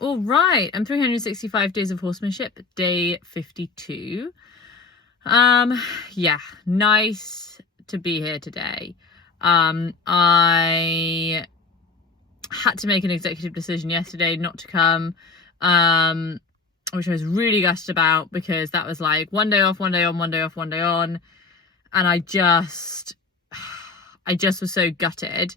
All right, I'm 365 Days of Horsemanship, day 52. Yeah, nice to be here today. I had to make an executive decision yesterday not to come, which I was really gutted about because that was like one day off, one day on, one day off, one day on. And I just was so gutted.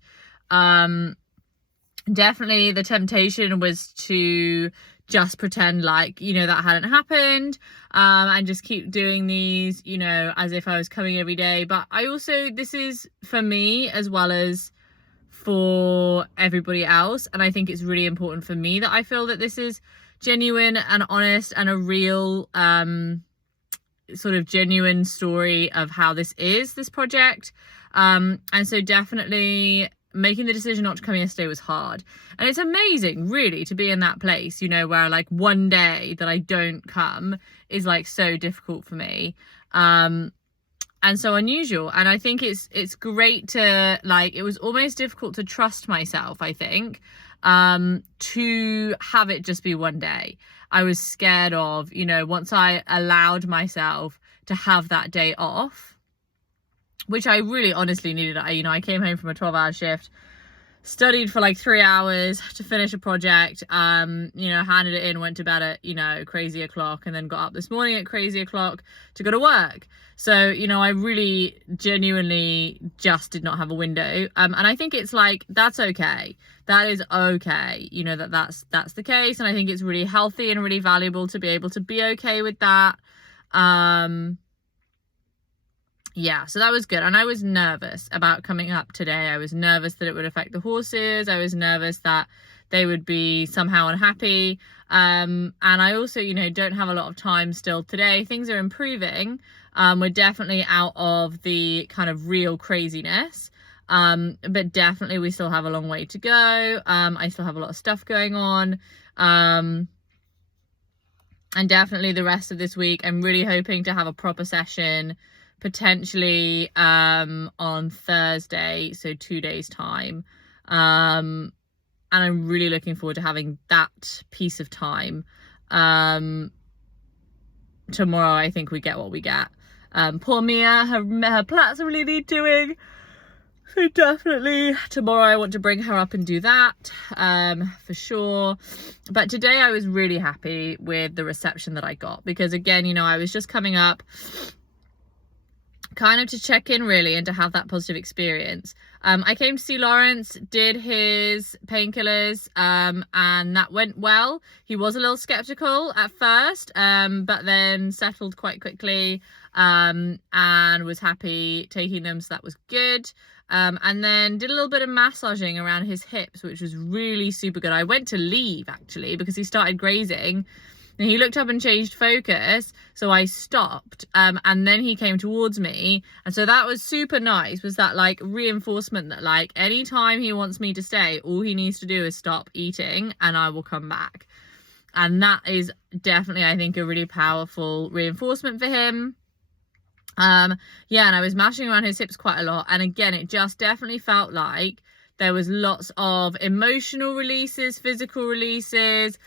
Definitely the temptation was to just pretend like, that hadn't happened, and just keep doing these, as if I was coming every day. But I also, this is for me as well as for everybody else. And I think it's really important for me that I feel that this is genuine and honest and a real, sort of genuine story of how this project. And so definitely making the decision not to come yesterday was hard. And it's amazing, really, to be in that place, where like one day that I don't come is like so difficult for me. And so unusual. And I think it's great to, like, it was almost difficult to trust myself, I think, to have it just be one day. I was scared of, once I allowed myself to have that day off, which I really honestly needed. I came home from a 12-hour shift, studied for like 3 hours to finish a project, handed it in, went to bed at, crazy o'clock, and then got up this morning at crazy o'clock to go to work. So, I really genuinely just did not have a window. And I think it's like, that's okay. That is okay. That's the case. And I think it's really healthy and really valuable to be able to be okay with that. Yeah, so that was good. And I was nervous about coming up today. I was nervous that it would affect the horses. I was nervous that they would be somehow unhappy. And I also, don't have a lot of time still today. Things are improving. We're definitely out of the kind of real craziness. But definitely we still have a long way to go. I still have a lot of stuff going on. And definitely the rest of this week, I'm really hoping to have a proper session potentially on Thursday, so 2 days time, and I'm really looking forward to having that piece of time. Tomorrow I think we get what we get. Poor Mia, her plaits are really doing, so definitely tomorrow I want to bring her up and do that, for sure. But today I was really happy with the reception that I got, because again, I was just coming up kind of to check in really and to have that positive experience. I came to see Lawrence, did his painkillers, and that went well. He was a little skeptical at first, but then settled quite quickly, and was happy taking them, so that was good. And then did a little bit of massaging around his hips, which was really super good. I went to leave actually because he started grazing. And he looked up and changed focus, so I stopped, and then he came towards me, and so that was super nice, was that like reinforcement that like anytime he wants me to stay, all he needs to do is stop eating and I will come back. And that is definitely, I think, a really powerful reinforcement for him. Yeah, and I was mashing around his hips quite a lot, and again, it just definitely felt like there was lots of emotional releases, physical releases.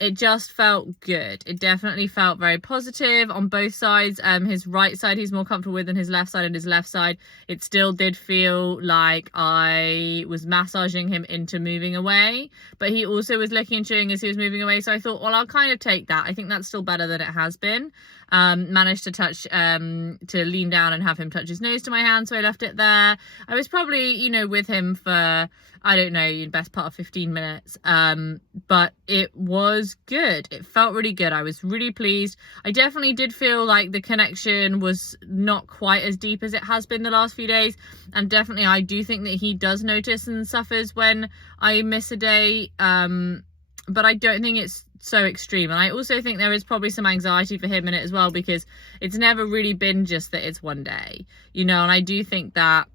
It just felt good. It definitely felt very positive on both sides. His right side he's more comfortable with than his left side, and his left side it still did feel like I was massaging him into moving away, but he also was licking and chewing as he was moving away, so I thought, well, I'll kind of take that. I think that's still better than it has been. Managed to touch, to lean down and have him touch his nose to my hand, so I left it there. I was probably, with him for, I don't know, the best part of 15 minutes, but it was good. It felt really good. I was really pleased. I definitely did feel like the connection was not quite as deep as it has been the last few days, and definitely I do think that he does notice and suffers when I miss a day, but I don't think it's so extreme. And I also think there is probably some anxiety for him in it as well, because it's never really been just that it's one day, and I do think that,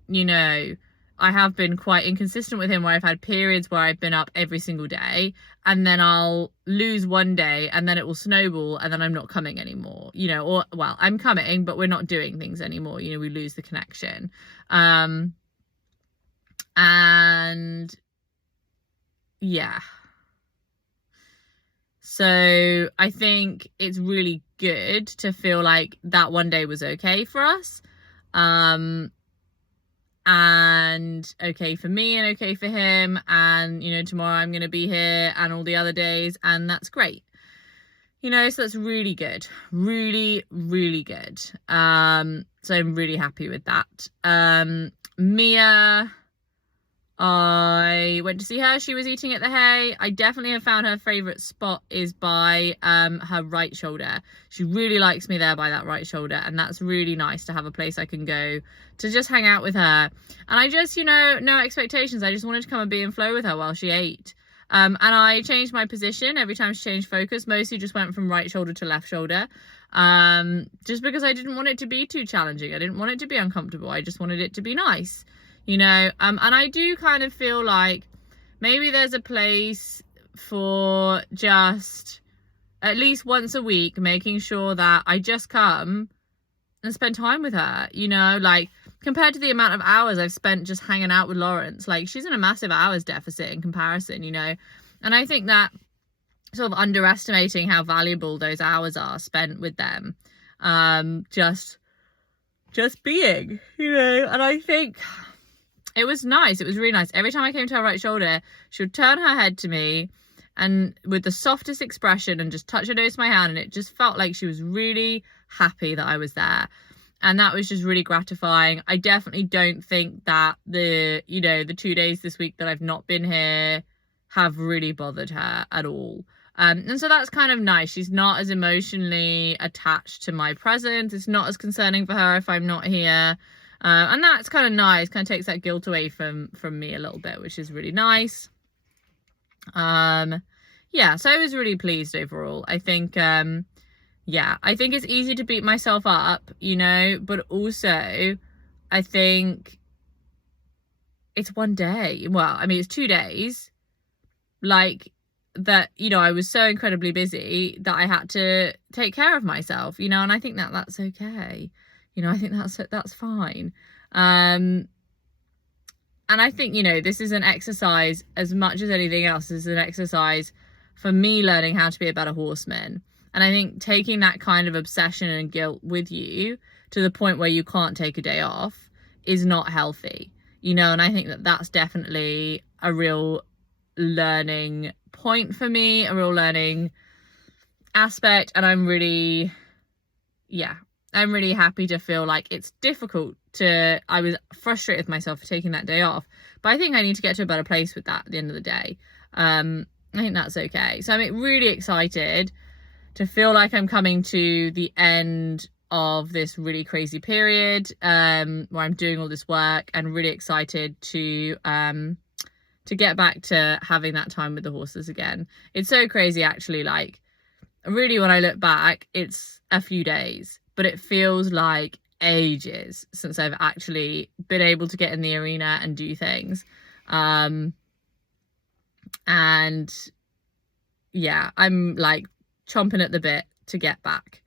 I have been quite inconsistent with him, where I've had periods where I've been up every single day, and then I'll lose one day, and then it will snowball, and then I'm not coming anymore, or, well, I'm coming, but we're not doing things anymore, we lose the connection. And yeah, So I think it's really good to feel like that one day was okay for us. And okay for me and okay for him, and you know, tomorrow I'm going to be here and all the other days, and that's great, you know. So that's really good, really, really good. So I'm really happy with that. Mia, I went to see her. She was eating at the hay. I definitely have found her favourite spot is by her right shoulder. She really likes me there by that right shoulder, and that's really nice to have a place I can go to just hang out with her. And I just, you know, no expectations. I just wanted to come and be in flow with her while she ate. And I changed my position every time she changed focus. Mostly just went from right shoulder to left shoulder. Just because I didn't want it to be too challenging. I didn't want it to be uncomfortable. I just wanted it to be nice. You know, and I do kind of feel like maybe there's a place for just at least once a week making sure that I just come and spend time with her, you know, like compared to the amount of hours I've spent just hanging out with Lawrence. Like, she's in a massive hours deficit in comparison, you know. And I think that sort of underestimating how valuable those hours are spent with them, just being, you know. And I think it was nice. It was really nice. Every time I came to her right shoulder, she would turn her head to me and with the softest expression and just touch her nose to my hand. And it just felt like she was really happy that I was there. And that was just really gratifying. I definitely don't think that the 2 days this week that I've not been here have really bothered her at all. And so that's kind of nice. She's not as emotionally attached to my presence. It's not as concerning for her if I'm not here. And that's kind of nice, kind of takes that guilt away from me a little bit, which is really nice. Yeah, so I was really pleased overall. I think, I think it's easy to beat myself up, you know, but also I think it's one day. Well, I mean, it's 2 days, like that, you know, I was so incredibly busy that I had to take care of myself, you know, and I think that that's okay. You know, I think that's fine. And I think, you know, this is an exercise as much as anything else. This is an exercise for me learning how to be a better horseman. And I think taking that kind of obsession and guilt with you to the point where you can't take a day off is not healthy, you know. And I think that that's definitely a real learning point for me, a real learning aspect. And I'm really happy to feel like it's difficult to, I was frustrated with myself for taking that day off, but I think I need to get to a better place with that at the end of the day. I think that's okay. So I'm really excited to feel like I'm coming to the end of this really crazy period, where I'm doing all this work, and really excited to get back to having that time with the horses again. It's so crazy, actually. Like, really, when I look back, it's a few days, but it feels like ages since I've actually been able to get in the arena and do things. And yeah, I'm like chomping at the bit to get back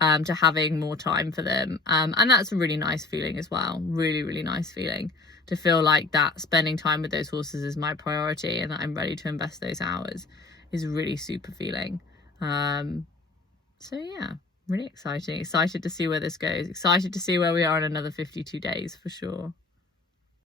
to having more time for them. And that's a really nice feeling as well. Really, really nice feeling to feel like that spending time with those horses is my priority and that I'm ready to invest those hours is a really super feeling. So yeah, really excited to see where this goes. Excited to see where we are in another 52 days for sure.